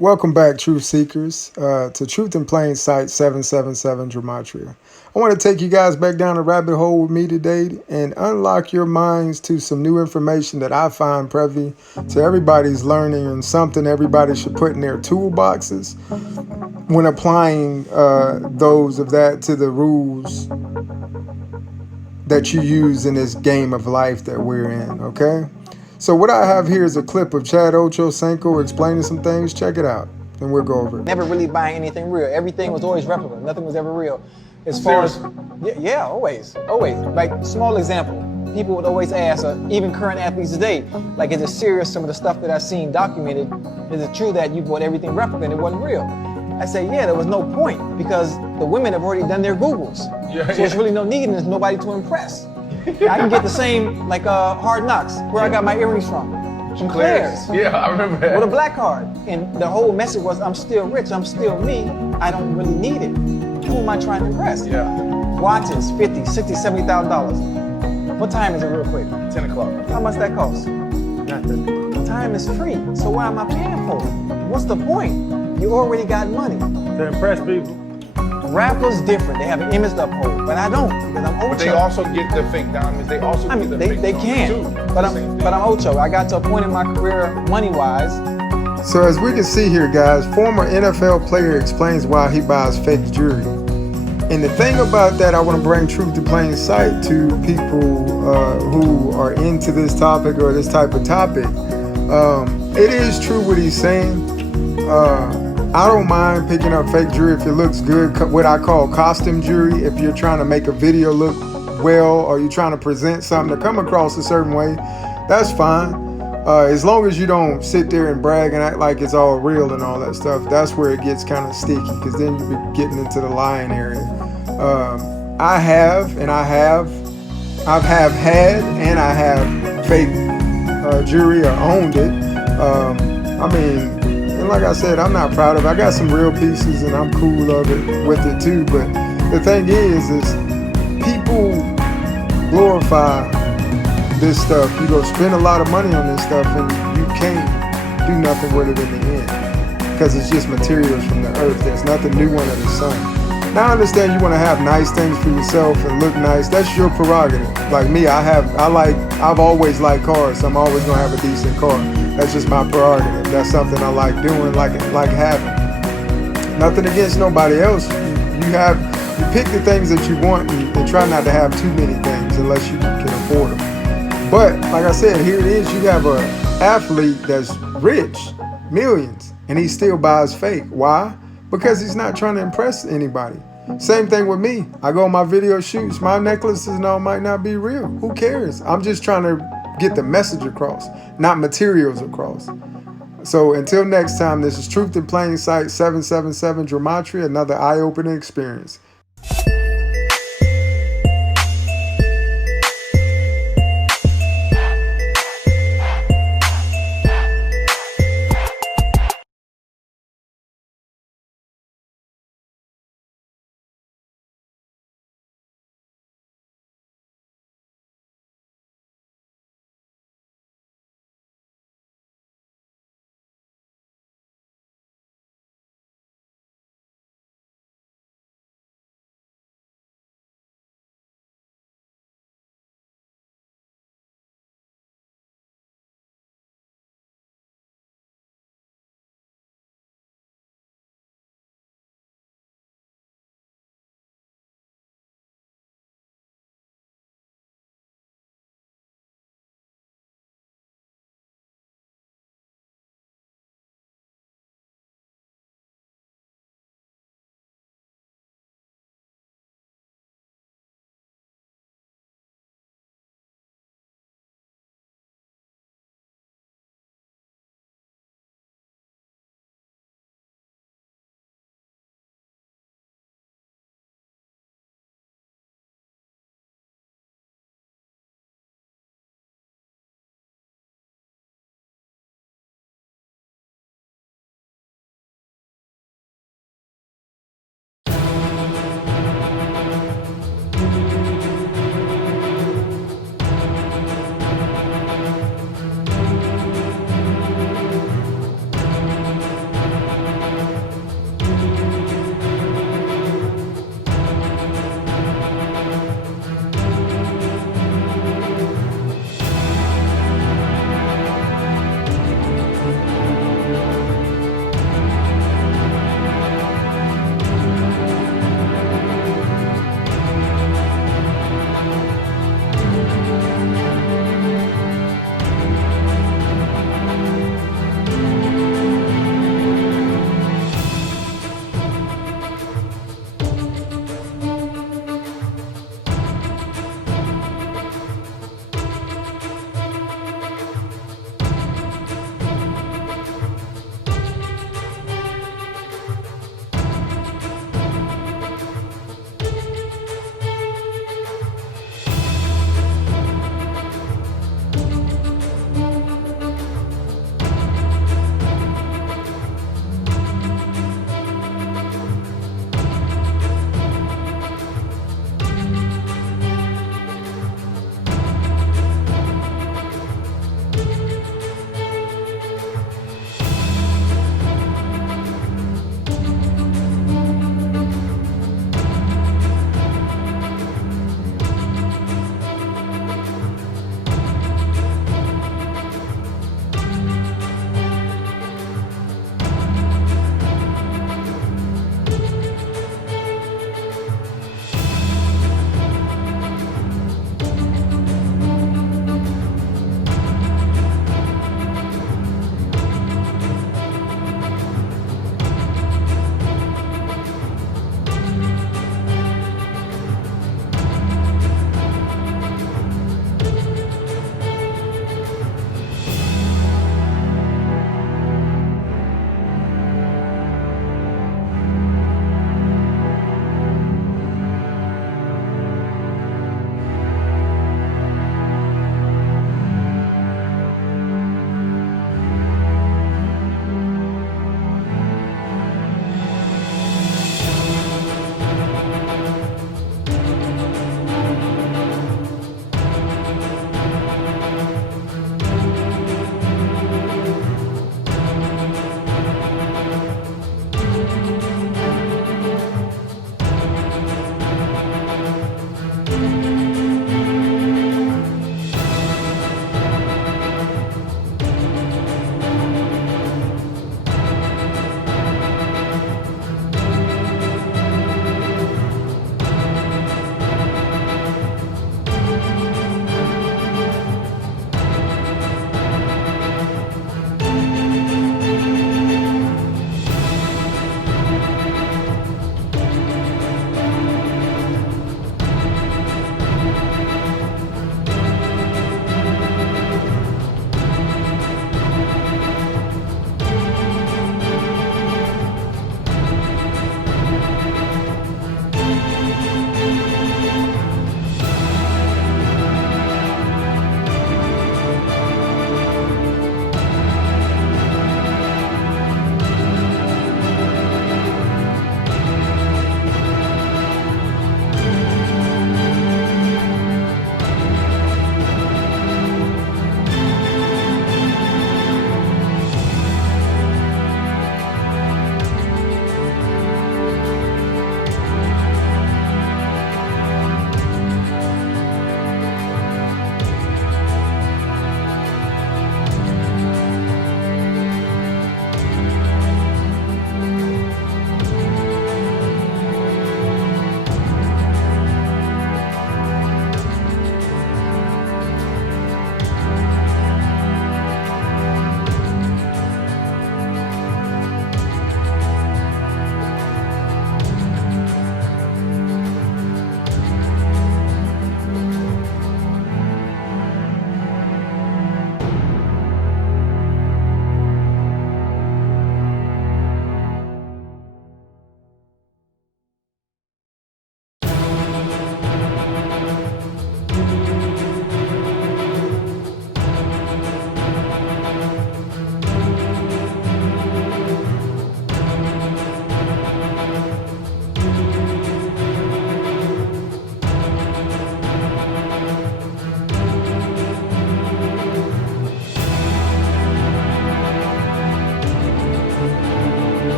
Welcome back, Truth Seekers, to Truth in Plain Sight 777 Gematria. I want to take you guys back down the rabbit hole with me today and unlock your minds to some new information that I find privy to everybody's learning and something everybody should put in their toolboxes when applying those of that to the rules that you use in this game of life that we're in, okay? So what I have here is a clip of Chad Ochocinco explaining some things. Check it out, and we'll go over it. Never really buying anything real. Everything was always replica. Nothing was ever real. As far as, yeah, always. Like, small example. People would always ask, even current athletes today, like, is it serious, some of the stuff that I've seen documented, is it true that you bought everything replica and it wasn't real? I say, yeah, there was no point because the women have already done their Googles. So there's really no need and there's nobody to impress. I can get the same, like Hard Knocks, where I got my earrings from Claire's. Yeah, I remember that. With a black card. And the whole message was, I'm still rich, I'm still me, I don't really need it. Who am I trying to impress? Yeah. Watches, $50, $60, $70,000. What time is it real quick? 10 o'clock. How much that cost? Nothing. Time is free, so why am I paying for it? What's the point? You already got money. To impress people. Rappers different, they have an image to uphold, but I don't because I'm Ocho. But they also get the fake diamonds. They also get the fake they can, too. But I'm Ocho. I got to a point in my career, money-wise. So as we can see here, guys, former NFL player explains why he buys fake jewelry. And the thing about that, I want to bring truth to plain sight to people who are into this topic or this type of topic. It is true what he's saying. I don't mind picking up fake jewelry if it looks good, what I call costume jewelry. If you're trying to make a video look well or you're trying to present something to come across a certain way, that's fine. As long as you don't sit there and brag and act like it's all real and all that stuff, that's where it gets kind of sticky because then you be getting into the lying area. I have had and I have fake jewelry or owned it. And like I said, I'm not proud of it. I got some real pieces and I'm cool of it with it too. But the thing is people glorify this stuff. You go spend a lot of money on this stuff and you can't do nothing with it in the end because it's just materials from the earth. There's nothing new under the sun. Now I understand you want to have nice things for yourself and look nice. That's your prerogative. Like me, I've always liked cars, so I'm always gonna have a decent car. That's just my prerogative. That's something I like doing, like having. Nothing against nobody else. You pick the things that you want and try not to have too many things unless you can afford them. But like I said, here it is. You have an athlete that's rich, millions, and he still buys fake. Why? Because he's not trying to impress anybody. Same thing with me. I go on my video shoots. My necklaces and all might not be real. Who cares? I'm just trying to get the message across, not materials across. So until next time, this is Truth in Plain Sight 777 Gematria, another eye-opening experience.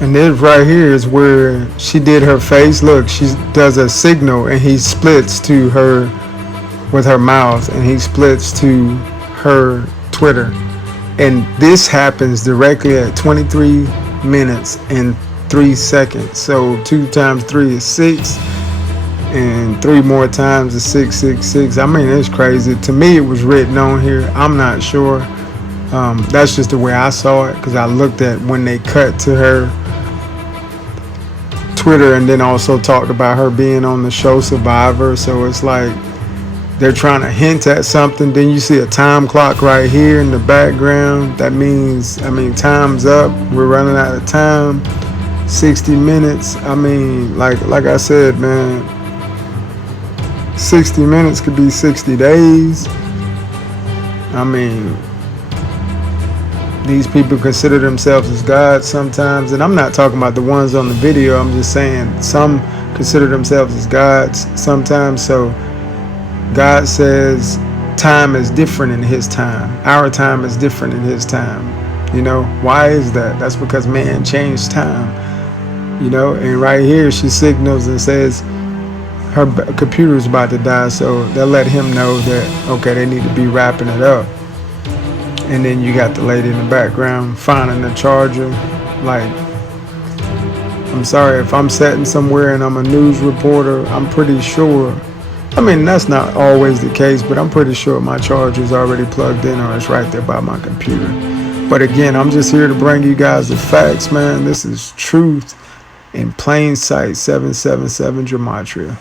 And this right here is where she did her face. Look, she does a signal and he splits to her with her mouth, and he splits to her Twitter. And this happens directly at 23 minutes and 3 seconds. So 2 times 3 is 6, and 3 more times is 666. I mean, it's crazy. To me, it was written on here. I'm not sure. That's just the way I saw it, because I looked at when they cut to her Twitter and then also talked about her being on the show Survivor. So it's like they're trying to hint at something. Then you see a time clock right here in the background. That means, I mean, time's up. We're running out of time. 60 minutes. I mean, like I said, man, 60 minutes could be 60 days. I mean, these people consider themselves as gods sometimes, and I'm not talking about the ones on the video. I'm just saying some consider themselves as gods sometimes. So God says time is different in his time. Our time is different in his time. You know, why is that? That's because man changed time. You know, and right here she signals and says her computer's about to die, so they'll let him know that, okay, they need to be wrapping it up. And then you got the lady in the background finding the charger. Like, I'm sorry, if I'm sitting somewhere and I'm a news reporter, I'm pretty sure, I mean, that's not always the case, but I'm pretty sure my charger's already plugged in or it's right there by my computer. But again, I'm just here to bring you guys the facts, man. This is Truth in Plain Sight, 777 Gematria.